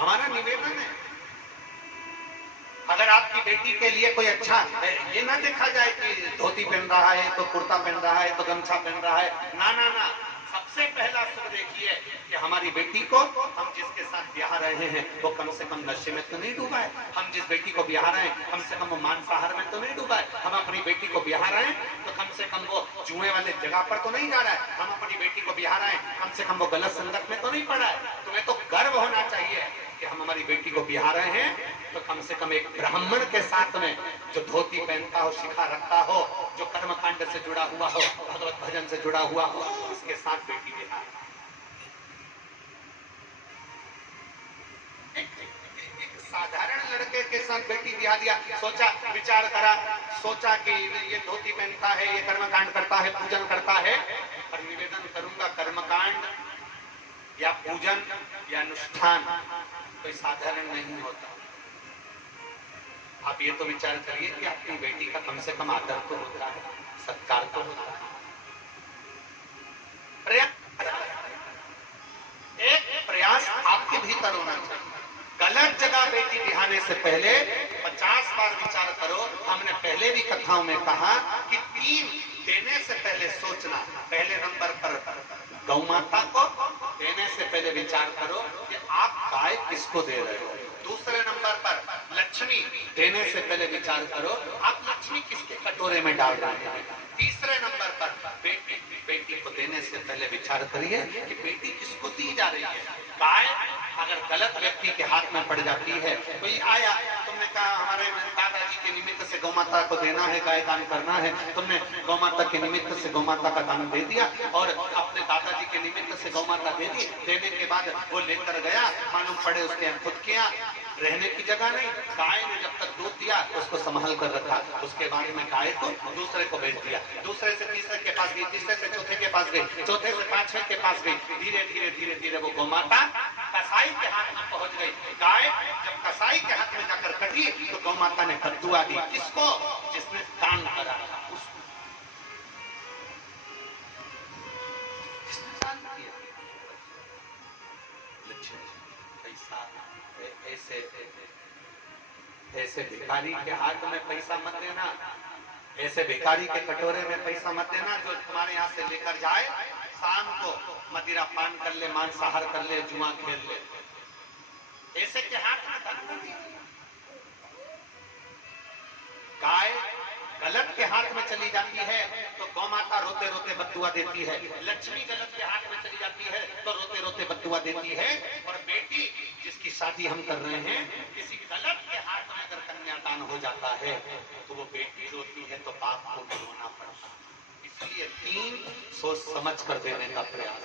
हमारा निवेदन है, अगर आपकी बेटी के लिए कोई अच्छा, ये ना देखा जाए कि धोती पहन रहा है तो कुर्ता पहन रहा है तो गमछा पहन रहा है, ना ना ना। सबसे पहला सुख देखिए कि हमारी बेटी को हम जिसके साथ ब्याह रहे हैं वो कम से कम नशे में तो नहीं डूबा है, हम जिस बेटी को ब्याह रहे हैं कम से कम वो मांसाहार में तो नहीं डूबा है, हम अपनी बेटी को ब्याह रहे हैं तो कम से कम वो जुए वाले जगह पर तो नहीं जा रहा है, हम अपनी बेटी को ब्याह रहे हैं कम से कम वो गलत संगत में तो नहीं पड़ा है। तुम्हें तो गर्व होना चाहिए कि हम हमारी बेटी को ब्याह रहे हैं तो कम से कम एक ब्राह्मण के साथ में जो धोती पहनता हो, शिखा रखता हो, जो कर्मकांड से जुड़ा हुआ हो, भगवत भजन से जुड़ा हुआ हो, उसके साथ बेटी ब्याह। एक साधारण लड़के के साथ बेटी ब्याह दिया, सोचा विचार करा, सोचा कि ये धोती पहनता है, ये कर्मकांड करता है, पूजन करता है, और निवेदन करूंगा कर्मकांड या पूजन या अनुष्ठान कोई साधारण नहीं होता। आप ये तो विचार करिए कि अपनी बेटी का कम से कम आदर तो होता है, सत्कार तो होता है, एक प्रयास आपके भीतर होना चाहिए। गलत जगह बेटी बिहाने से पहले 50 बार विचार करो। हमने पहले भी कथाओं में कहा कि 3 देने से पहले सोचना। पहले नंबर पर गौ माता को देने से पहले विचार करो कि आप गाय किसको दे रहे हो। दूसरे नंबर पर लक्ष्मी देने से पहले विचार करो आप लक्ष्मी किसके कटोरे में डाल रहे हैं। तीसरे नंबर पर बेटी को देने से पहले विचार करिए कि बेटी किसको दी जा रही है। गाय अगर गलत व्यक्ति के हाथ में पड़ जाती है, कोई आया, तुमने कहा हमारे दादाजी के निमित्त से गौ माता को देना है, गाय दान करना है, तुमने गौ माता के निमित्त से गौ माता का दान दे दिया और अपने दादाजी के निमित्त से गौ माता दे दी। देने के बाद वो लेकर गया, मालूम पड़े उसके खुद के यहाँ रहने की जगह नहीं, गाय ने जब तक दूध दिया उसको संभाल कर रखा, उसके बाद में गाय को दूसरे को बेच दिया, दूसरे से तीसरे के पास गई, तीसरे से चौथे के पास गई, चौथे से पांचवें के पास गई, धीरे धीरे धीरे धीरे वो गौ माता कसाई के हाथ में पहुंच गई। गाय जब कसाई के हाथ में जाकर कटी तो गौ माता ने बद्दुआ दी, किसको? जिसने दान करा था उसको, जिसने दान किया। पैसा ऐसे ऐसे भिखारी के हाथ में पैसा मत देना, ऐसे भिखारी के कटोरे में पैसा मत देना जो तुम्हारे यहाँ से लेकर जाए, शाम को मदिरा पान कर ले, मांसाहार कर ले, जुआ खेल ले। ऐसे के हाथ में धन न दीजिए। गाय गलत के हाथ में चली जाती है तो गौ माता रोते रोते बद्दुआ देती है, लक्ष्मी गलत के हाथ में चली जाती है तो रोते रोते बद्दुआ देती है, और बेटी जिसकी शादी हम कर रहे हैं किसी गलत के हाथ में अगर कन्यादान हो जाता है तो वो बेटी रोती है तो बाप को भी रोना पड़ता है। इसलिए 3 सोच समझ कर देने का प्रयास।